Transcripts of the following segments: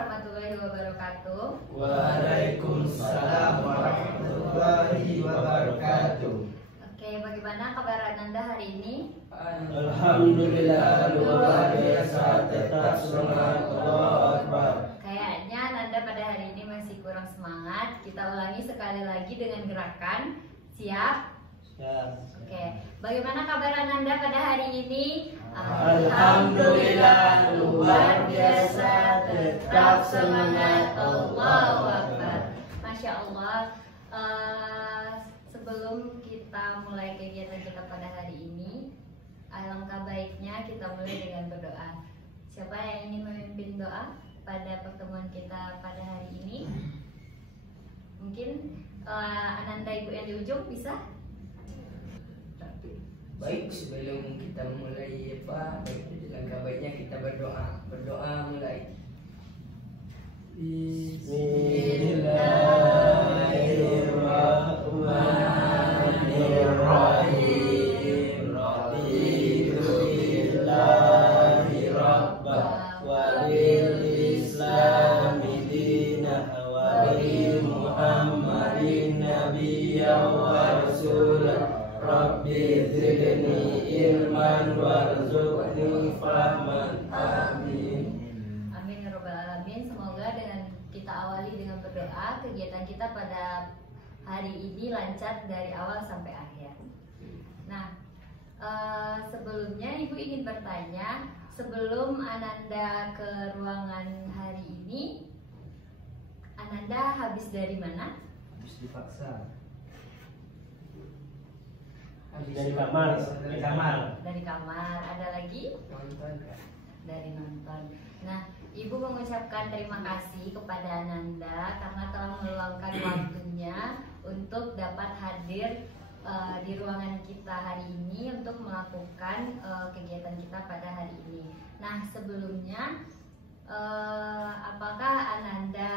warahmatullahi wabarakatuh. Waalaikumsalam warahmatullahi wabarakatuh. Oke, bagaimana kabar Ananda hari ini? Alhamdulillah luar biasa, tetap semangat, Allahu Akbar. Kayaknya Ananda pada hari ini masih kurang semangat. Kita ulangi sekali lagi dengan gerakan. Siap? Oke, bagaimana kabar Ananda pada hari ini? Alhamdulillah luar biasa, tetap semangat, Allahu Akbar. Masya Allah. Sebelum kita mulai kegiatan kita pada hari ini, alangkah baiknya kita mulai dengan berdoa. Siapa yang ingin memimpin doa pada pertemuan kita pada hari ini? Mungkin Ananda Ibu yang di ujung bisa? Baik, sebelum kita mulai langkah baiknya kita berdoa. Berdoa mulai. Bismillahirrahmanirrahim. Raditu billahi rabba wa bil islami dina wa bi Muhammadin nabiyyan wa rasulah. Rabbi zidni ilman warzuqni fahman. Amin. Amin ya rabbal alamin. Semoga dengan kita awali dengan berdoa, kegiatan kita pada hari ini lancar dari awal sampai akhir. Nah, sebelumnya Ibu ingin bertanya, sebelum Ananda ke ruangan hari ini, Ananda habis dari mana? Habis dipaksa. Dari kamar. Dari kamar. Ada lagi? Nonton kan? Dari nonton. Nah, Ibu mengucapkan terima kasih kepada Ananda karena telah meluangkan waktunya untuk dapat hadir di ruangan kita hari ini untuk melakukan kegiatan kita pada hari ini. Nah, sebelumnya apakah Ananda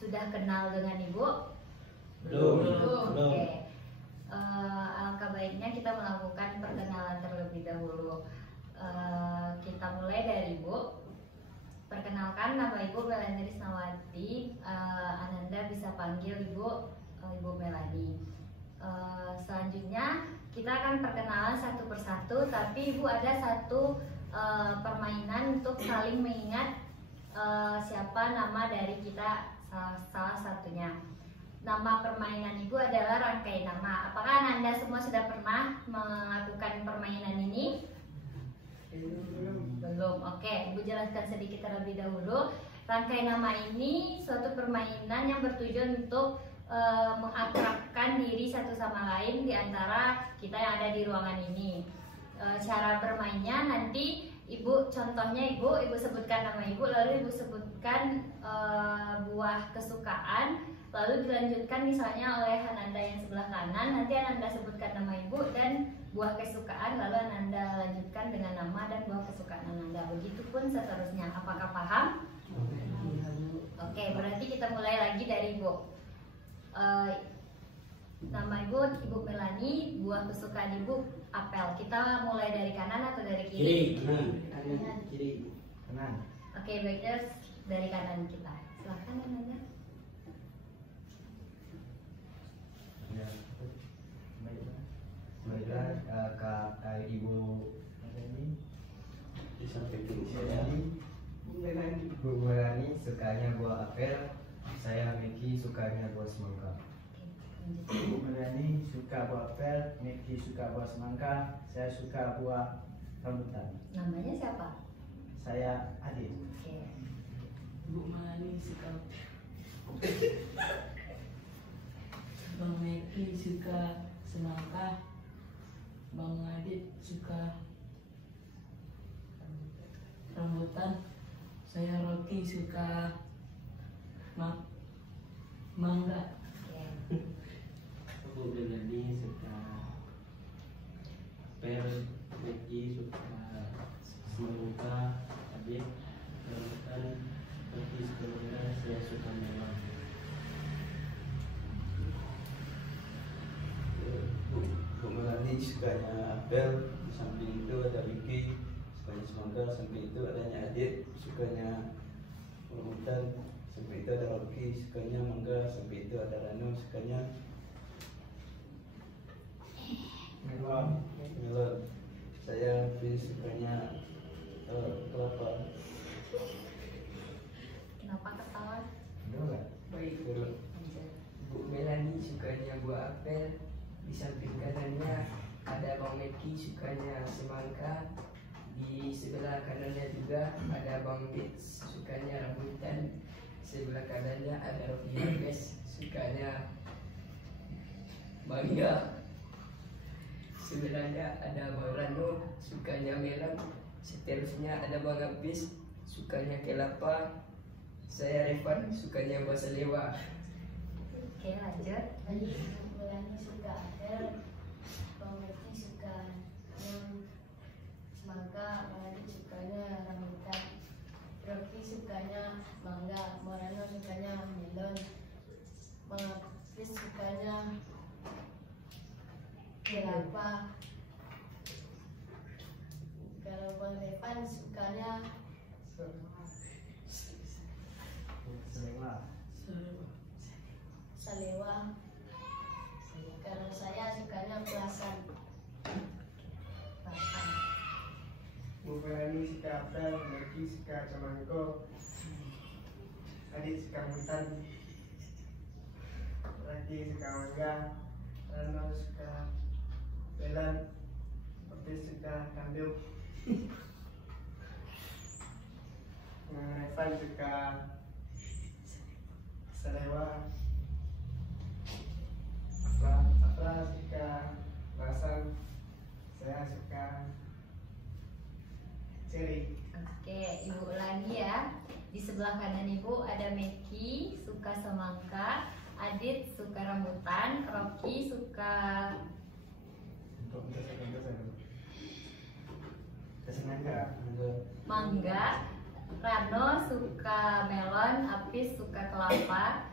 sudah kenal dengan Ibu? Belum. Oke. Alangkah baiknya kita melakukan perkenalan terlebih dahulu. Kita mulai dari Ibu. Perkenalkan, nama Ibu Melani Risnawati. Ananda bisa panggil Ibu Melani. Selanjutnya kita akan perkenalan satu persatu, tapi Ibu ada satu permainan untuk saling mengingat siapa nama dari kita salah satunya. Nama permainan Ibu adalah rangkai nama. Apakah Ananda semua sudah pernah melakukan permainan ini? Belum. Oke, Ibu jelaskan sedikit terlebih dahulu. Rangkai nama ini suatu permainan yang bertujuan untuk mengakrabkan diri satu sama lain di antara kita yang ada di ruangan ini. Cara bermainnya nanti contohnya Ibu sebutkan nama Ibu, lalu Ibu sebutkan buah kesukaan, lalu dilanjutkan misalnya oleh Ananda yang sebelah kanan, nanti Ananda sebutkan nama Ibu dan buah kesukaan, lalu Ananda lanjutkan dengan nama dan buah kesukaan Ananda. Begitupun seterusnya. Apakah paham? Oke, berarti kita mulai lagi dari Ibu. Nama Ibu Melani, buah kesukaan Ibu apel. Kita mulai dari kanan atau dari kiri? Kiri. Kanan. Oke, baiknya dari kanan kita. Silahkan Ananda. Ya. Baiklah, Kak Ibu Bu Melani sukanya buah apel, saya Miki sukanya buah semangka. Ibu Melani suka buah apel, Miki suka buah semangka, saya suka buah rambutan. Namanya siapa? Saya Adit. Oke. Bu Melani suka Bang Meki suka semangka, Bang Adit suka rambutan, saya Rocky suka mangga. Oke. Bu Melani suka apel, Meki suka semangka, Adit rambutan, Rocky suka mangga, saya suka melon. Bu Melani sukanya apel, di samping itu ada Vicky sukanya semangka, samping itu adanya Adit sukanya rambutan. Sampai itu ada Rocky sukanya mangga. Sampai itu ada Rano sukanya melon. melon. Saya Fis sukanya kelapa. Kenapa ketawa? Betul nggak? Baik. Melon. Bu Melani sukanya buah apel. Di samping kanannya ada Bang Meki sukanya semangka. Di sebelah kanannya juga ada Bang Bits sukanya rambutan. Sebelah kanannya ada Rocky Harvest sukanya mangga. Sebelahnya ada Bang Rano sukanya melon. Seterusnya ada Bang Abis sukanya kelapa. Saya Revan sukanya buah salewa. Oke, lanjut. Melani suka apel, Bang Meki suka semangka, Melani sukanya rambutan, Rocky sukanya mangga, Morano sukanya melon, Bang Hafiz sukanya kelapa, kalau Bang Revan sukanya Selewa. salewa, kalau saya sukanya pelasan. Bu Melani suka apel, Meki suka semangka, Adit suka rambutan, Raki suka mangga, Rano suka melon, Hafiz suka kambing, Revan suka salewa, Afra suka perasan, saya suka cherry. Oke, Ibu ulangi ya. Di sebelah kanan Ibu ada Meki suka semangka, Adit suka rambutan, Rocky suka Untuk saya. Kesenangka. mangga, Rano suka melon, Apis suka kelapa,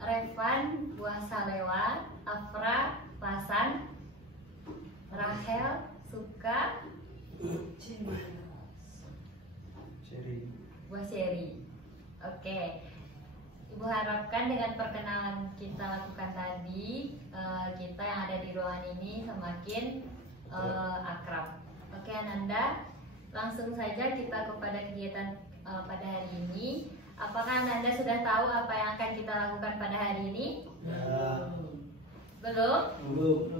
Revan buah salewa, Afra pelasan, Rahel suka Cherry. buah seri. Oke, Ibu harapkan dengan perkenalan kita lakukan tadi, kita yang ada di ruangan ini semakin akrab. Oke Ananda, langsung saja kita kepada kegiatan pada hari ini. Apakah Ananda sudah tahu apa yang akan kita lakukan pada hari ini? Belum?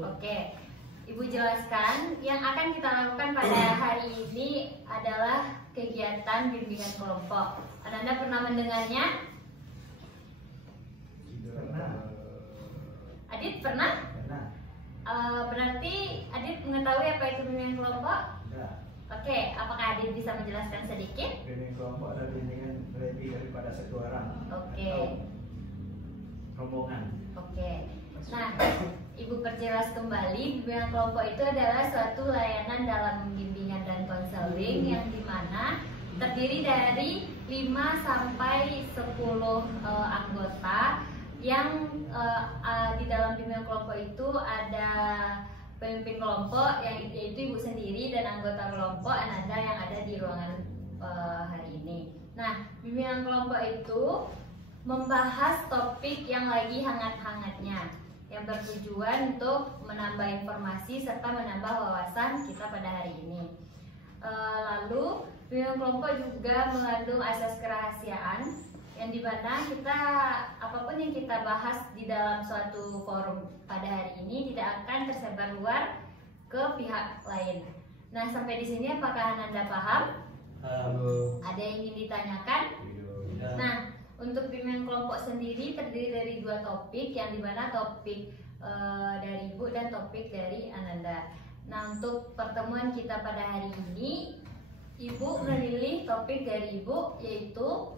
Oke, Ibu jelaskan. Yang akan kita lakukan pada hari ini adalah kegiatan bimbingan kelompok. Ananda pernah mendengarnya? Pernah. Adit pernah? Pernah. Berarti Adit mengetahui apa itu bimbingan kelompok? Enggak. Oke, apakah Adit bisa menjelaskan sedikit? Bimbingan kelompok adalah bimbingan lebih daripada satu orang. Oke. Atau rombongan. Oke. Nah, Ibu perjelas kembali, bimbingan kelompok itu adalah suatu layanan dalam bimbingan dan konseling yang dimana terdiri dari 5 sampai 10 anggota yang di dalam bimbingan kelompok itu ada pemimpin kelompok yaitu Ibu sendiri dan anggota kelompok Ananda yang ada di ruangan hari ini. Nah, bimbingan kelompok itu membahas topik yang lagi hangat-hangatnya yang bertujuan untuk menambah informasi serta menambah wawasan kita pada hari ini. Lalu bimbingan kelompok juga mengandung asas kerahasiaan yang dimana kita apapun yang kita bahas di dalam suatu forum pada hari ini tidak akan tersebar luar ke pihak lain. Nah, sampai di sini apakah Ananda paham? Ada yang ingin ditanyakan? Nah, untuk bimbingan kelompok sendiri terdiri dari 2 topik yang dimana topik dari Ibu dan topik dari Ananda. Nah, untuk pertemuan kita pada hari ini, Ibu memilih topik dari Ibu yaitu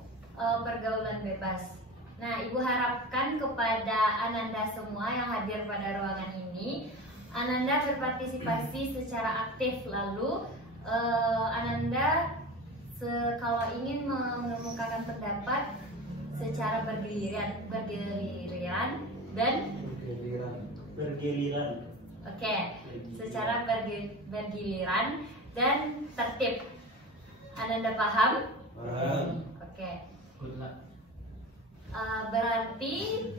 pergaulan bebas. Nah, Ibu harapkan kepada Ananda semua yang hadir pada ruangan ini, Ananda berpartisipasi secara aktif. Lalu Ananda kalau ingin mengemukakan pendapat secara bergiliran dan bergiliran. Oke, secara bergiliran dan tertib. Ananda paham? Paham. Oke. Good luck. Berarti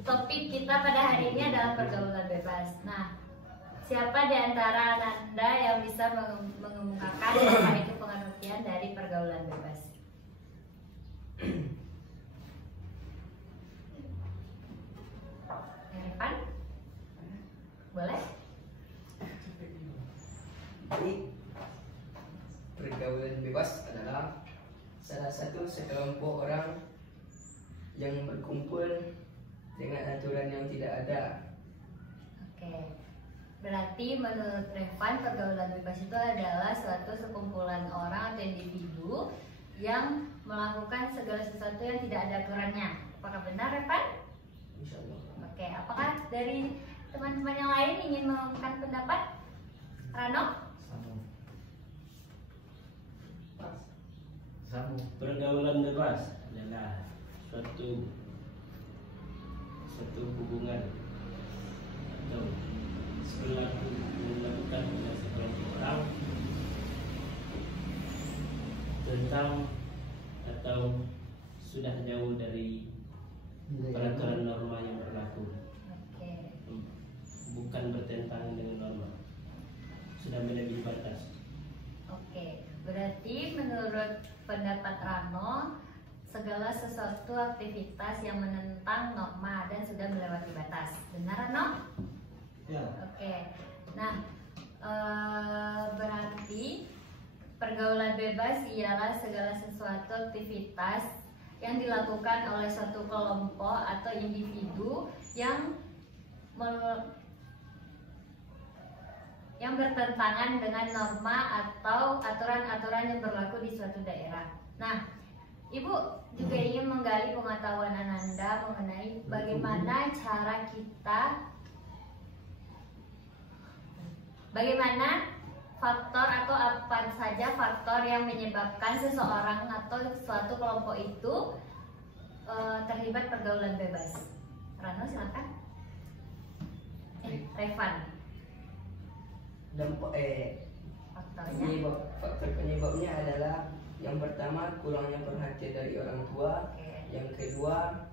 topik kita pada hari ini adalah pergaulan bebas. Nah, siapa di antara Anda yang bisa mengemukakan apa itu pengertian dari pergaulan bebas? Irfan? Boleh? Jadi, pergaulan bebas adalah salah satu sekelompok orang yang berkumpul dengan aturan yang tidak ada. Oke. Berarti menurut Revan, pergaulan bebas itu adalah suatu sekumpulan orang atau individu yang melakukan segala sesuatu yang tidak ada aturannya. Apakah benar, Revan? Insya Allah. Oke, apakah dari teman-teman yang lain ingin mengungkapkan pendapat? Rano? Samu. Pergaulan bebas adalah suatu hubungan atau perilaku dilakukan oleh sekelompok orang tentang atau sudah jauh dari peraturan norma yang berlaku. Oke. Bukan bertentangan dengan norma, sudah melebihi batas. Oke, berarti menurut pendapat Rano, segala sesuatu aktivitas yang menentang norma dan sudah melewati batas. Benar, Rano? Ya. Oke. Nah, berarti pergaulan bebas ialah segala sesuatu aktivitas yang dilakukan oleh suatu kelompok atau individu yang bertentangan dengan norma atau aturan-aturan yang berlaku di suatu daerah. Nah, Ibu juga ingin menggali pengetahuan Ananda mengenai bagaimana faktor atau apa saja faktor yang menyebabkan seseorang atau suatu kelompok itu terlibat pergaulan bebas. Rano, silakan. Revan. Faktornya. Faktor penyebabnya adalah yang pertama kurangnya perhatian dari orang tua, yang kedua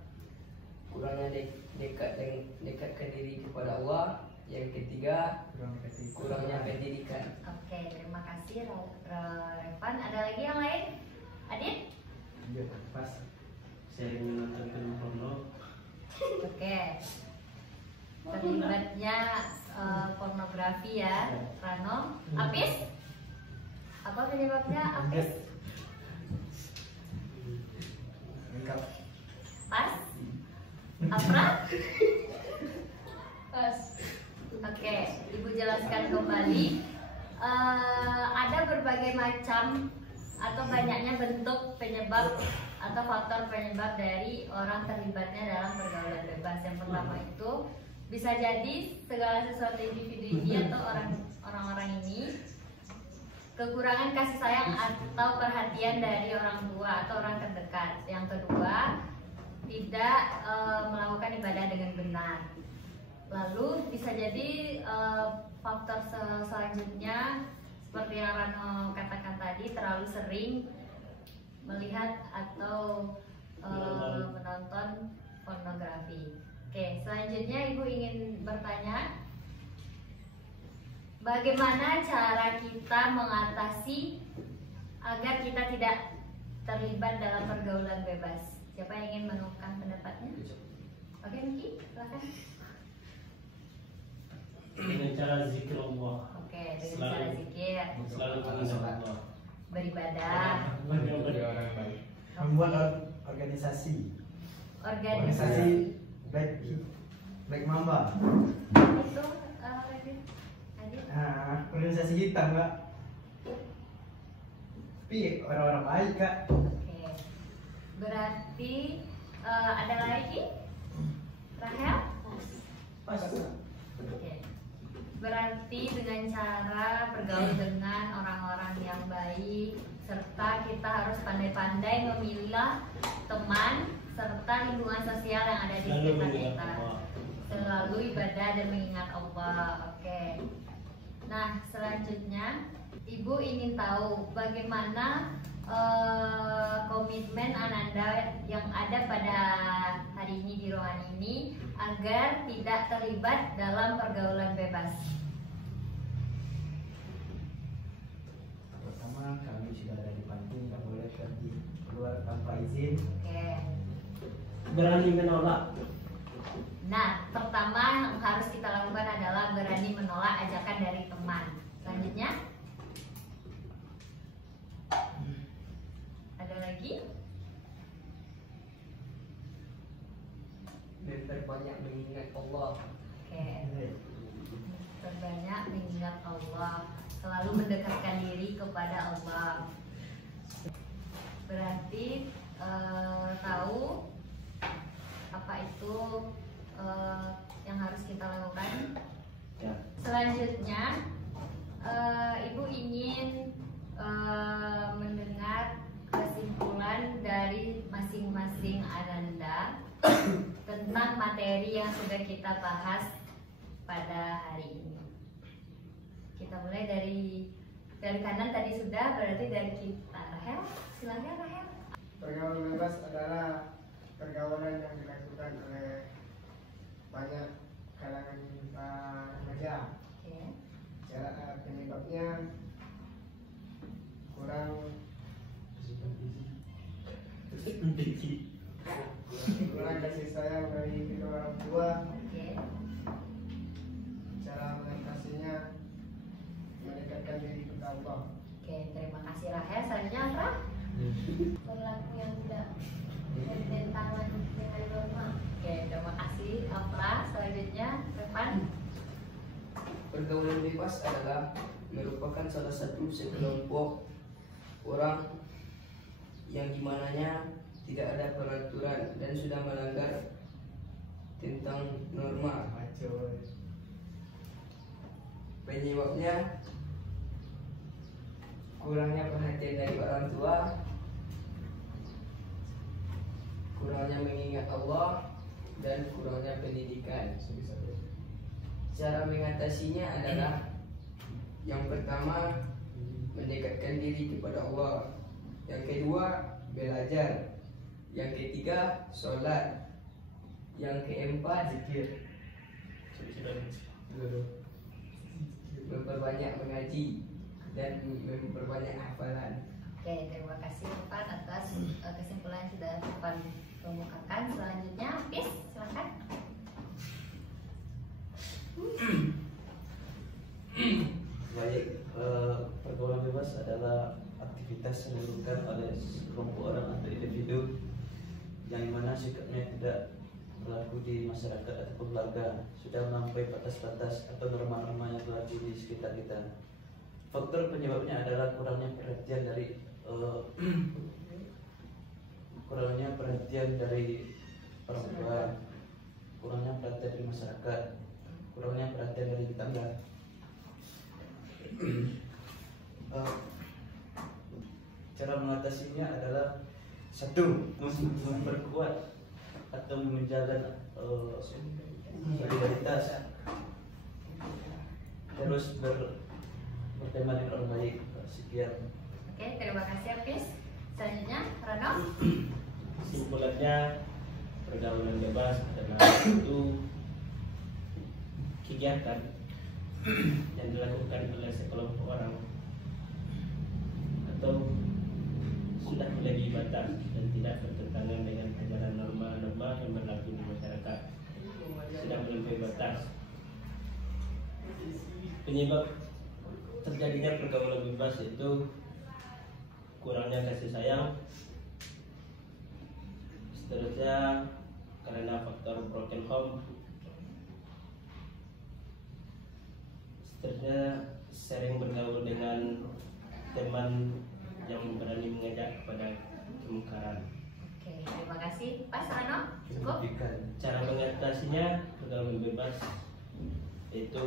kurangnya dekatkan diri kepada Allah, yang ketiga kurangnya pendidikan. Oke, terima kasih Revan. Ada lagi yang lain? Adit? Iya, pas. Sering menonton film porno. Oke. Terlibatnya pornografi ya, Rano. Apis? Apa penyebabnya Apis? Lengkap. Pas? Afra? Pas. Oke, Ibu jelaskan kembali. Ada berbagai macam atau banyaknya bentuk penyebab atau faktor penyebab dari orang terlibatnya dalam pergaulan bebas. Yang pertama itu bisa jadi segala sesuatu individu ini atau orang-orang ini kekurangan kasih sayang atau perhatian dari orang tua atau orang terdekat. Yang kedua, tidak melakukan ibadah dengan benar. Lalu bisa jadi faktor selanjutnya seperti yang Rano katakan tadi, terlalu sering melihat atau menonton pornografi. Oke, selanjutnya Ibu ingin bertanya, bagaimana cara kita mengatasi agar kita tidak terlibat dalam pergaulan bebas? Siapa yang ingin menukar pendapatnya? Oke, Miki, silakan. Dengan cara zikir Allah. Oke, dengan cara zikir, Selalu mengingat Allah. beribadah, Menjadi orang baik. Membuat organisasi baik Mamba. Itu Adit. Organisasi kita Mbak. Tapi orang-orang baik Kak. Oke, berarti ada lagi? Rahel? Pas. Oke. Berarti dengan cara bergaul dengan orang-orang yang baik, serta kita harus pandai-pandai memilah teman serta lingkungan sosial yang ada di sekitar kita. Selalu ibadah dan mengingat Allah. Oke. Nah, selanjutnya Ibu ingin tahu bagaimana komitmen Ananda yang ada pada hari ini di ruangan ini agar tidak terlibat dalam pergaulan bebas? Pertama, kami sudah ada di panti, nggak boleh pergi keluar tanpa izin. Oke. Berani menolak. Nah, pertama yang harus kita lakukan adalah berani menolak ajakan dari teman. Selanjutnya, ada lagi? Memperbanyak mengingat Allah. Oke. Terbanyak mengingat Allah, selalu mendekatkan diri kepada Allah. Berarti tahu apa itu yang harus kita lakukan. Ya. Selanjutnya, Ibu ingin mendengar kesimpulan dari masing-masing Ananda tentang materi yang sudah kita bahas pada hari ini. Kita mulai dari kanan tadi sudah, berarti dari kita. Rahel, silakan Rahel. Pergaulan bebas adalah pergaulan yang dilakukan oleh banyak kalangan remaja. Oke. Cara penyebabnya kurang kasih sayang dari kedua orang tua. Oke. Cara mengatasinya mendekatkan diri kepada Allah. Oke, terima kasih Rahel. Selanjutnya Afra. Perilaku yang tidak bertentangan dengan norma. Oke, terima kasih Afra. Selanjutnya Revan. Pergaulan bebas adalah merupakan salah satu sekelompok orang yang dimananya tidak ada peraturan dan sudah melanggar tentang norma. Penyebabnya kurangnya perhatian dari orang tua, kurangnya mengingat Allah, dan kurangnya pendidikan. Cara mengatasinya adalah yang pertama, mendekatkan diri kepada Allah. Yang kedua, belajar. Yang ketiga, sholat. Yang keempat, zikir. Memperbanyak mengaji dan memperbanyak hafalan. Oke, terima kasih Revan atas kesimpulan yang sudah Revan kemukakan. Selanjutnya Apis, silakan. Baik, pergaulan bebas adalah aktivitas yang dilakukan oleh sekelompok orang atau individu yang mana sikapnya tidak berlaku di masyarakat ataupun keluarga, sudah melampaui batas-batas atau norma-norma yang berlaku di sekitar kita. Faktor penyebabnya adalah kurangnya perhatian dari orang tua, kurangnya perhatian dari masyarakat, kurangnya perhatian dari tetangga. Cara mengatasinya adalah satu, memperkuat atau menjaga solidaritas, terus berteman dengan orang baik. Sekian. Oke, terima kasih Apis. Selanjutnya Rano. Kesimpulannya, pergaulan bebas adalah suatu kegiatan yang dilakukan oleh sekelompok orang atau sudah melebihi batas dan tidak bertentangan dengan ajaran norma-norma yang berlaku di masyarakat, sudah melampaui batas. Penyebab terjadinya pergaulan bebas itu kurangnya kasih sayang, seterusnya karena faktor broken home, seterusnya sering bergaul dengan teman yang berani mengajak kepada kemungkaran. Oke, terima kasih. Pas Rano, cukup? Cara mengatasinya pergaulan bebas yaitu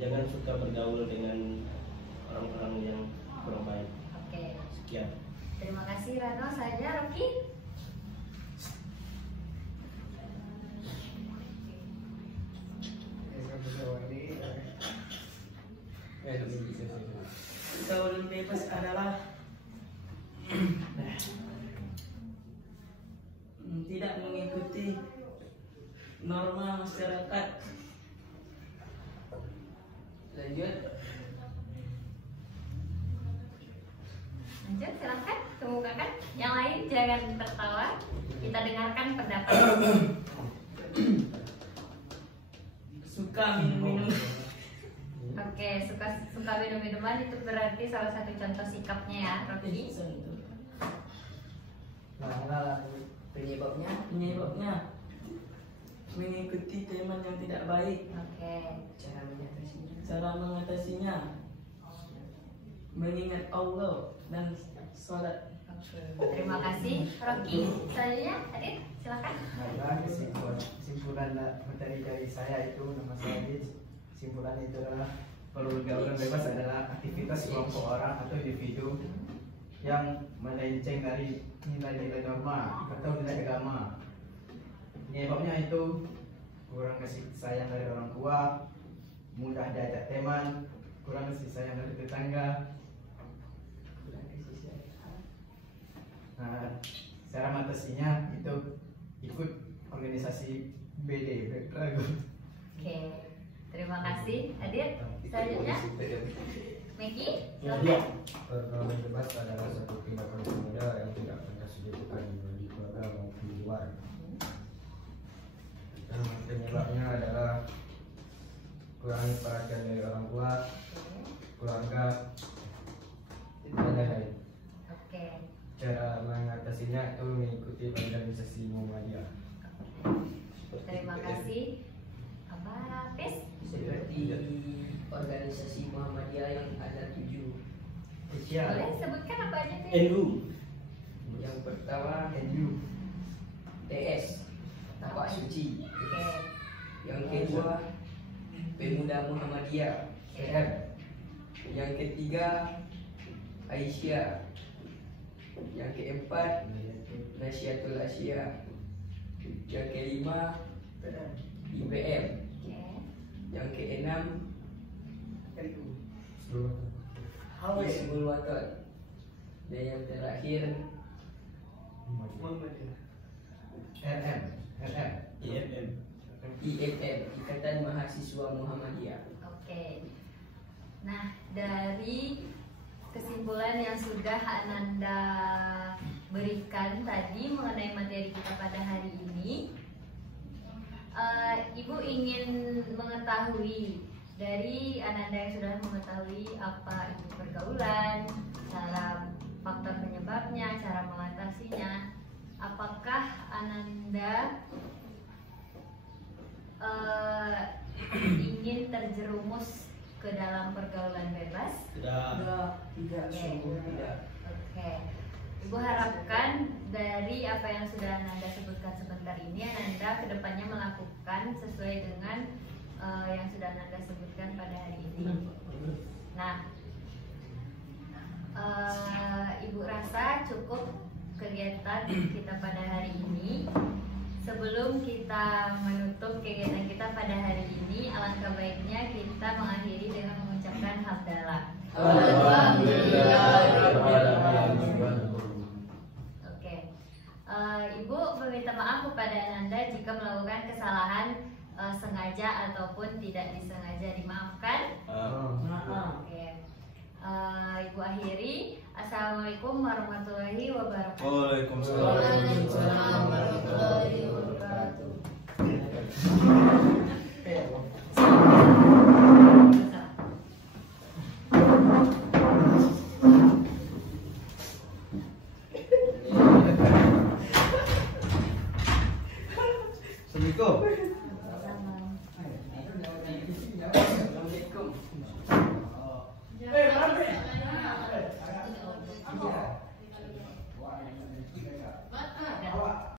jangan suka bergaul dengan orang-orang yang kurang baik. Oke, Sekian. terima kasih Rano. Saja Rocky. Yang kedua ini Kita norma masyarakat. Lanjut. Lanjut, silahkan kemukakan. Yang lain jangan tertawa. Kita dengarkan pendapat. Suka minum-minum. Oke, suka minum-minuman itu berarti salah satu contoh sikapnya ya, Rocky. Nah, penyebabnya Penyebabnya mengikuti teman yang tidak baik. Oke. cara mengatasinya. Cara mengatasinya mengingat Allah dan sholat. Terima kasih, Rocky. Selanjutnya, Adit, silakan. Baiklah, kesimpulan materi dari saya itu, nama saya Adit. Kesimpulan itu adalah pergaulan bebas adalah aktivitas kelompok orang atau individu yang melenceng dari nilai-nilai norma atau nilai agama. Penyebabnya itu kurang kasih sayang dari orang tua, mudah diajak teman, kurang kasih sayang dari tetangga. Nah, cara mengatasinya itu ikut organisasi BD, Backdragon. Oke, terima kasih, Adit. Selanjutnya, Meki, Ya, silakan. pergaulan bebas adalah satu tindakan pemuda yang tidak pernah dilakukan di keluarga maupun di luar. Dan penyebabnya adalah kurang perhatian dari orang tua, keluarga, dan lain-lain. Oke. Cara mengatasinya itu mengikuti organisasi Muhammadiyah. Terima kasih. Apa, Pes? Seperti organisasi Muhammadiyah yang ada 7. Boleh sebutkan apa aja tuh? NU. Yang pertama NU, TS, Tapak Suci. Oke. Yang kedua Pemuda Muhammadiyah. PM, Yang ketiga Aisyah. Yang keempat Nasyatul Asia. Yang kelima IPM. Oke. Yang keenam Sebelum Hizbul Waton. Dan yang terakhir RM, IMM. IMM, Ikatan Mahasiswa Muhammadiyah. Oke. Nah, dari kesimpulan yang sudah Ananda berikan tadi mengenai materi kita pada hari ini, Ibu ingin mengetahui dari Ananda yang sudah mengetahui apa itu pergaulan, cara faktor penyebabnya, cara mengatasinya. Apakah Ananda ingin terjerumus ke dalam pergaulan bebas? Tidak. Tidak, Oke. Tidak. Oke. Ibu harapkan dari apa yang sudah Ananda sebutkan sebentar ini, Ananda kedepannya melakukan sesuai dengan yang sudah Ananda sebutkan pada hari ini. Nah, Ibu rasa cukup kegiatan kita pada hari ini. Sebelum kita menutup kegiatan kita pada hari ini, alangkah baiknya kita mengakhiri dengan mengucapkan hamdalah. Oke. Ibu meminta maaf kepada Ananda jika melakukan kesalahan sengaja ataupun tidak disengaja, dimaafkan. Oke. Ibu akhiri. Assalamualaikum warahmatullahi wabarakatuh. Waalaikumsalam warahmatullahi wabarakatuh. Assalamualaikum. Assalamualaikum.